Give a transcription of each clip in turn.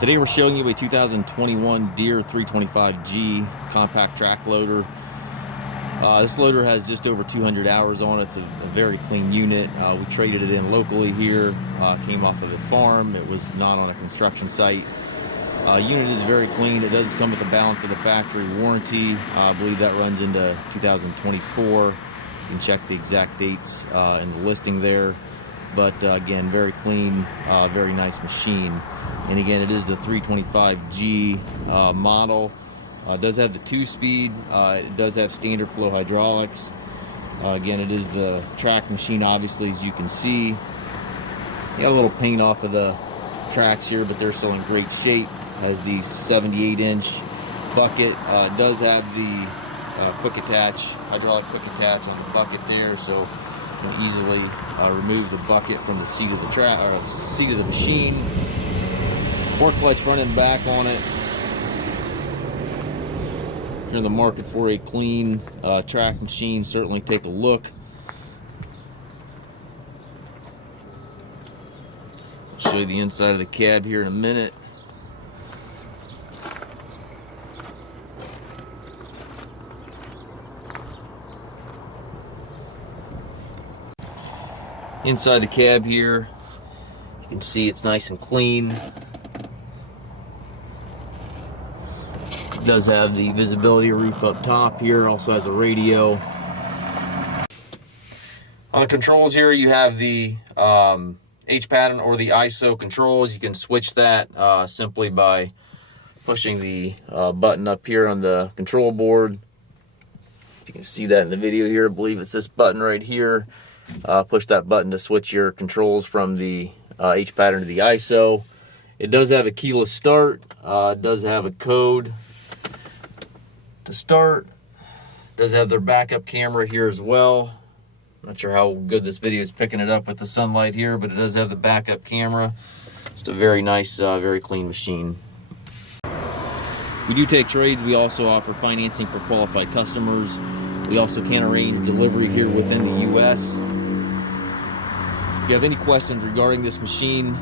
Today we're showing you a 2021 Deere 325G compact track loader. This loader has just over 200 hours on it. It's a very clean unit. We traded it in locally here, came off of the farm. It was not on a construction site. Unit is very clean. It does come with a balance of the factory warranty. I believe that runs into 2024. You can check the exact dates in the listing there. But again, very clean, very nice machine. And again, it is the 325G model. It does have the 2-speed. It does have standard flow hydraulics. Again, it is the track machine, obviously, as you can see. Got a little paint off of the tracks here, but they're still in great shape. Has the 78-inch bucket. It does have the quick attach, hydraulic quick attach on the bucket there, so you can easily remove the bucket from the seat of the seat of the machine. Fork clutch front and back on it. If you're in the market for a clean track machine, certainly take a look. I'll show you the inside of the cab here in a minute. Inside the cab here, you can see it's nice and clean. It does have the visibility roof up top here, also has a radio. On the controls here, you have the H pattern or the ISO controls. You can switch that simply by pushing the button up here on the control board. You can see that in the video here. I believe it's this button right here. Push that button to switch your controls from the H pattern to the ISO. It does have a keyless start. It does have a code to start. It does have their backup camera here as well. Not sure how good this video is picking it up with the sunlight here, but it does have the backup camera. Just a very nice, very clean machine. We do take trades. We also offer financing for qualified customers. We also can arrange delivery here within the U.S. If you have any questions regarding this machine,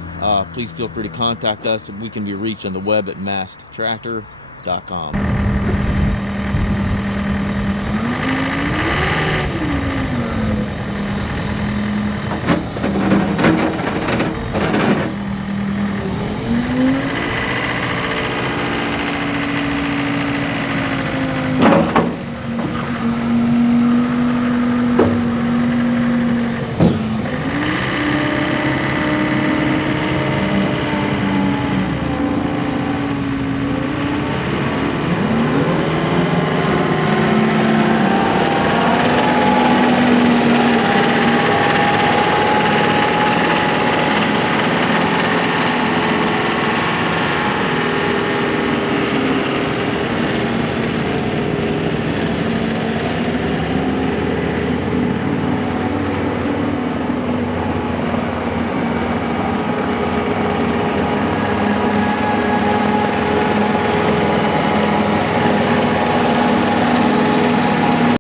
please feel free to contact us. We can be reached on the web at masttractor.com.